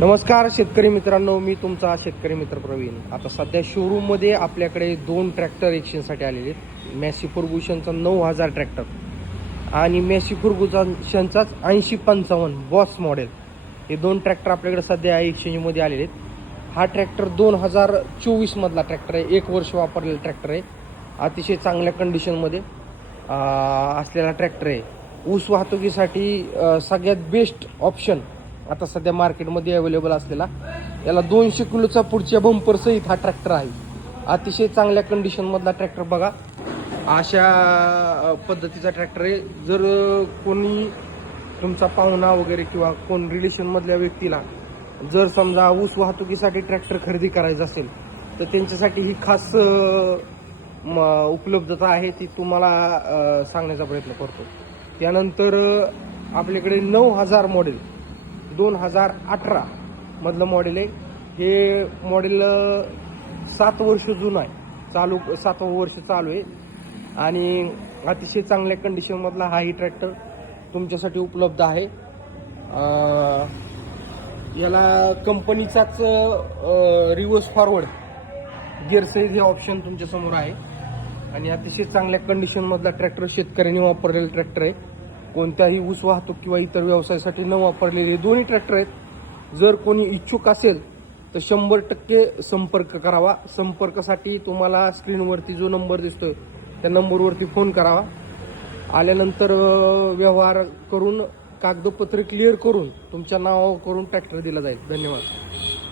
नमस्कार शेतकरी मित्रांनो, मी तुमचा शेतकरी मित्र प्रवीण. आता सध्या शोरूममध्ये आपल्याकडे 2 ट्रॅक्टर एक्सचेंजसाठी आलेले आहेत. मॅसी फर्ग्युसनचा 9000 ट्रॅक्टर आणि मॅसी फर्ग्युसनचाच 8055 बॉस मॉडेल, हे 2 ट्रॅक्टर आपल्याकडे सध्या एक्सचेंजमध्ये आलेले आहेत. हा ट्रॅक्टर 2024 मधला ट्रॅक्टर आहे. 1 वर्ष वापरलेला ट्रॅक्टर आहे. अतिशय चांगल्या कंडिशनमध्ये असलेला ट्रॅक्टर आहे. ऊस वाहतुकीसाठी सगळ्यात बेस्ट ऑप्शन आता सध्या मार्केटमध्ये अवेलेबल असलेला. याला 200 किलोचा पुढच्या बंपर सहित हा ट्रॅक्टर आहे. अतिशय चांगल्या कंडिशनमधला ट्रॅक्टर बघा. अशा पद्धतीचा ट्रॅक्टर आहे. जर कोणी तुमचा पाहुणा वगैरे किंवा कोण रिलेशनमधल्या व्यक्तीला जर समजा ऊस वाहतुकीसाठी ट्रॅक्टर खरेदी करायचा असेल तर त्यांच्यासाठी ही खास उपलब्धता आहे, ती तुम्हाला सांगण्याचा प्रयत्न करतो. त्यानंतर आपल्याकडे 9000 मॉडेल 2018 मधलं मॉडेल आहे. हे मॉडेल 7 वर्ष जुनं आहे. 7वं वर्ष चालू आहे आणि अतिशय चांगल्या कंडिशनमधला हाही ट्रॅक्टर तुमच्यासाठी उपलब्ध आहे. याला कंपनीचाच रिव्हर्स फॉरवर्ड गिअरसहित हे ऑप्शन तुमच्यासमोर आहे आणि अतिशय चांगल्या कंडिशनमधला ट्रॅक्टर शेतकऱ्यांनी वापरलेला ट्रॅक्टर आहे. कोणत्याही ऊस वाहतूक किंवा इतर व्यवसायासाठी न वापरलेले दोन्ही ट्रॅक्टर आहेत. जर कोणी इच्छुक असेल तर 100% संपर्क करावा. संपर्कासाठी तुम्हाला स्क्रीनवरती जो नंबर दिसतोय त्या नंबरवरती फोन करावा. आल्यानंतर व्यवहार करून कागदपत्रे क्लिअर करून तुमच्या नावावर करून ट्रॅक्टर दिला जाईल. धन्यवाद.